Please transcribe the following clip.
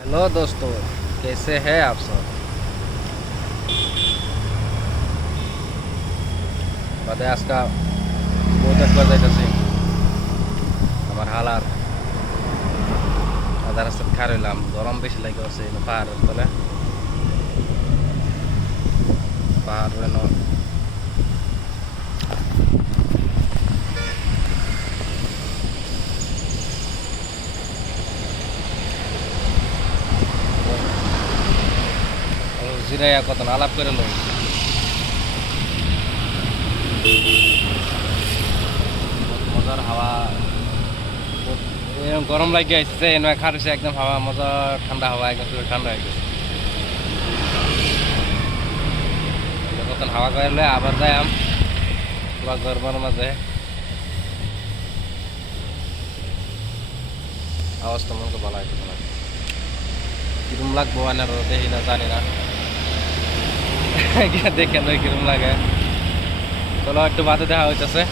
हेलो दोस्तों, कैसे हैं आप सब? বাদে আজকা বহুত একবার যাইতেছি আমার হালার আধা রাস্তা খার হইলাম, গরম বেশি লাগে আছে পাহাড়ের তলে। পাহাড় জিরাইয়া কত আলাপ করে লই। মজার হাওয়া, এরকম গরম লাগে আসছে এনে খারছে একদম হাওয়া মজা, ঠান্ডা হাওয়া একদম পুরো ঠান্ডা হয়ে গেছে। কত হাওয়া করলে আবার যাই পুরো গরমের মাঝে আওয়াজটা মনে ভালো হইতেছে না, কিরম লাগবো আনার দেখি না, জানি না। দেখেন কিরম লাগে। চলো একটু বাদে দেখা হইতেছে।